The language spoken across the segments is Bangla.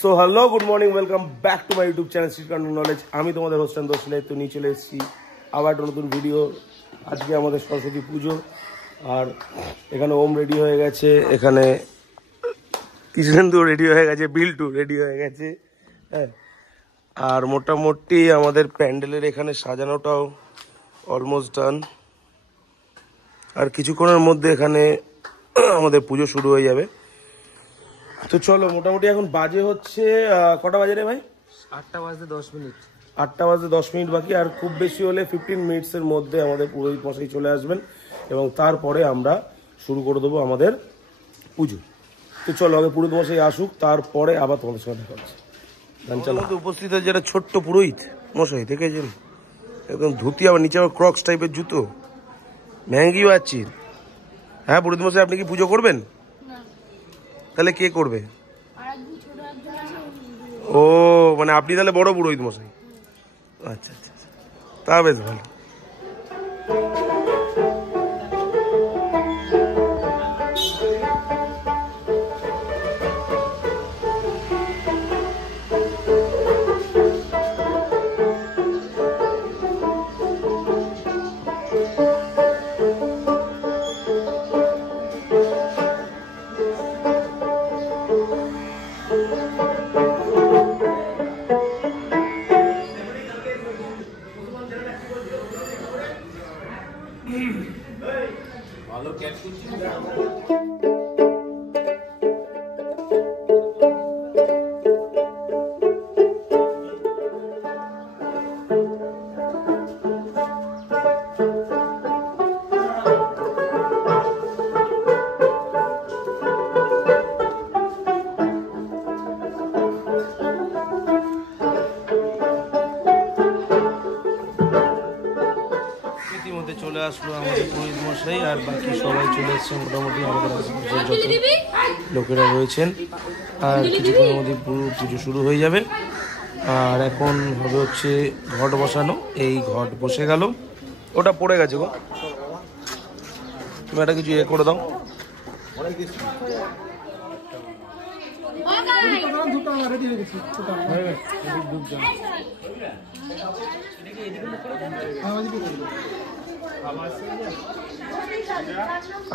So hello, good morning, welcome back to my YouTube channel street cartoon knowledge. আমি তোমাদের হোস্টেন দোষিলাই তো নিয়ে চলে এসেছি আবার একটা নতুন ভিডিও। আজকে আমাদের সরস্বতী পুজো, আর এখানে ওম রেডি হয়ে গেছে, এখানে কৃষ্ণেন্দু রেডি হয়ে গেছে, বিল্টু রেডি হয়ে গেছে, হ্যাঁ। আর মোটামুটি আমাদের প্যান্ডেলের এখানে সাজানোটাও অলমোস্ট ডান। আর কিছুক্ষণের মধ্যে এখানে আমাদের পুজো শুরু হয়ে যাবে। তো চলো, মোটামুটি এখন বাজে হচ্ছে কটা বাজে রে ভাই? 8টা বাজতে 10 মিনিট। 8টা বাজতে 10 মিনিট বাকি। আর খুব বেশি হলে 15 মিনিটসের মধ্যে আমাদের পুরোহিত মশাই চলে আসবেন এবং তারপরে আমরা শুরু করে দেবো আমাদের পুজো। তো চলো, আগে পুরোহিত মশাই আসুক, তারপরে আবার তোমাদের সঙ্গে দেখা হচ্ছে। উপস্থিত আছে যেটা ছোট্ট পুরোহিত মশাই, দেখেছেন? একদম ধুতি, আবার নিচে আবার ক্রক্স টাইপের জুতো, মেহেঙ্গিও আছে। হ্যাঁ পুরোহিত মশাই, আপনি কি পুজো করবেন? তাহলে কে করবে? ও মানে আপনি তাহলে বড় পুরোহিত মশাই। আচ্ছা আচ্ছা, তা বেশ ভালো। চলে আসলো আমাদের পুরোহিত মশাই, আর বাকি সবাই চলে এসছে। মোটামুটি আমাদের আশেপাশে যত লোকেরা রয়েছেন, আর কিছুক্ষণের মধ্যে পুরো পুজো শুরু হয়ে যাবে। আর এখন হবে হচ্ছে ঘট বসানো। এই ঘট বসে গেল, ওটা পড়ে গেছে গো, তুমি একটা কিছু করে দাও।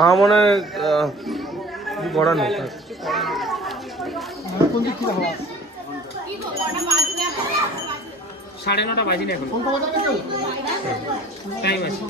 আমার মনে হয় কিছু করার নেই। 9:30 বাজিনি এখন, টাইম আছে।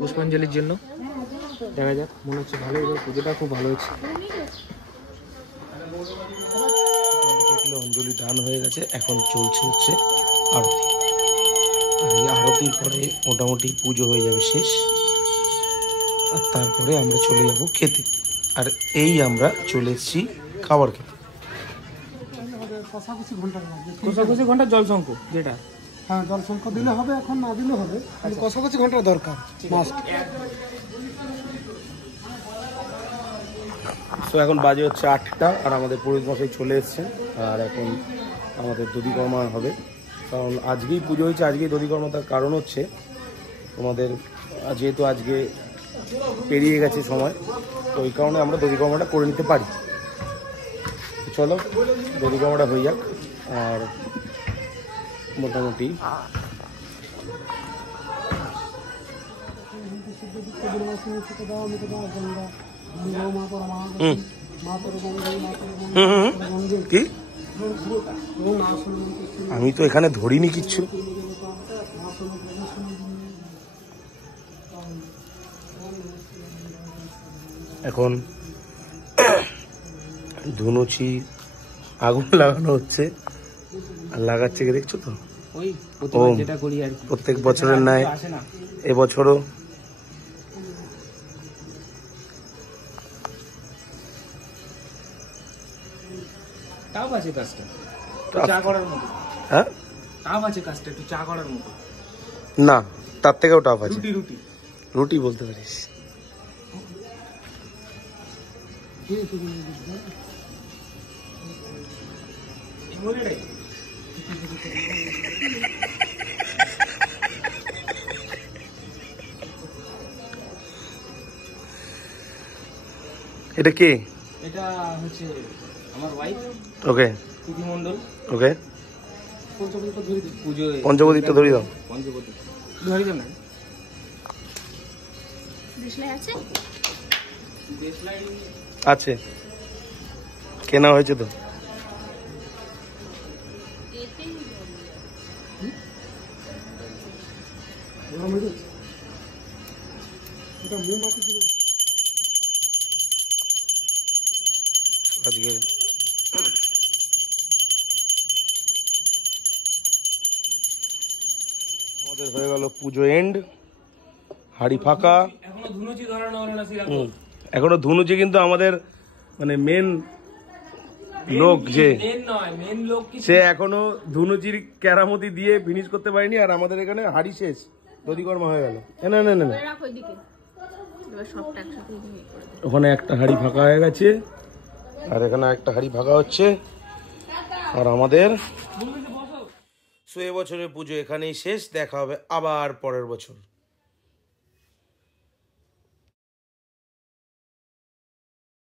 পুষ্পাঞ্জলির জন্য দেখা যাক, মনে হচ্ছে ভালো, এবার পুজোটা খুব ভালো হচ্ছে। অঞ্জলি দান হয়ে গেছে, এখন চলছে হচ্ছে আরতি। আর এই আরতির পরে মোটামুটি পুজো হয়ে যাবে শেষ, আর তারপরে আমরা চলে যাব খেতে। আর এই আমরা চলে এসেছি খাবার খেতে। কষাকষি ঘন্টা জল শঙ্খ, যেটা হ্যাঁ জল শঙ্খ দিলে হবে, এখন না দিলে হবে, কষাকষি ঘন্টার দরকার মাস্ট। তো এখন বাজে হচ্ছে 8টা, আর আমাদের পুরোহিত মশাই চলে এসছেন। আর এখন আমাদের দধিকর্মা হবে, কারণ আজকেই পুজো হয়েছে, আজকেই দধিকর্মা। তার কারণ হচ্ছে তোমাদের যেহেতু আজকে পেরিয়ে গেছে সময়, তো ওই কারণে আমরা দধিকর্মাটা করে নিতে পারি। চলো দধিকর্মাটা হয়ে যাক। আর মোটামুটি কি আমি তো এখানে ধরিনি কিচ্ছু। এখন ধুনুচি আগুন লাগানো হচ্ছে, আর লাগাচ্ছে কে দেখছো তো? প্রতিবার যেটা করি আর কি। প্রত্যেক বছরের ন্যায় আসে না। এবছরও টাফ আছে কাজটা, একটু চা করার মতো। হ্যাঁ টাফ আছে কাজটা, একটু চা করার মতো। না, তার থেকেও টাফ আছে। রুটি রুটি রুটি বলতে পারিস। এই বলেটাই এটা কে? এটা হচ্ছে আমার ওয়াইফ ওকে প্রীতি মণ্ডল। ওকে, পঞ্চবতী তো ধরে দিই পুজো। পঞ্চবতীটা ধরি দাও। পঞ্চবতী ধরে দাও না। দেশলাই আছে? দেশলাই আছে, কেনা হয়েছে তো। এতেই আজকে আমাদের হয়ে গেল পুজো এন্ড, হাড়ি ফাঁকা। এখনো ধুনুচি ধরানো হলো না সেরকম। এখনো ধুনুচি কিন্তু আমাদের মানে মেন লোক যে মেন নয়, মেন লোক কি সে এখনো ধুনুচির কেরামতি দিয়ে ফিনিশ করতে পারেনি। আর আমাদের এখানে হাড়ি শেষ, দধিকর্মা হয়ে গেল। না না না না, রাখো ওইদিকে। এবার সবটা একসাথে দিয়ে করে দাও। ওখানে একটা হাড়ি ফাঁকা হয়ে গেছে, আর এখানে একটা হাড়ি ফাঁকা হচ্ছে। আর আমাদের এবছরের পুজো এখানেই শেষ। দেখা হবে আবার পরের বছর।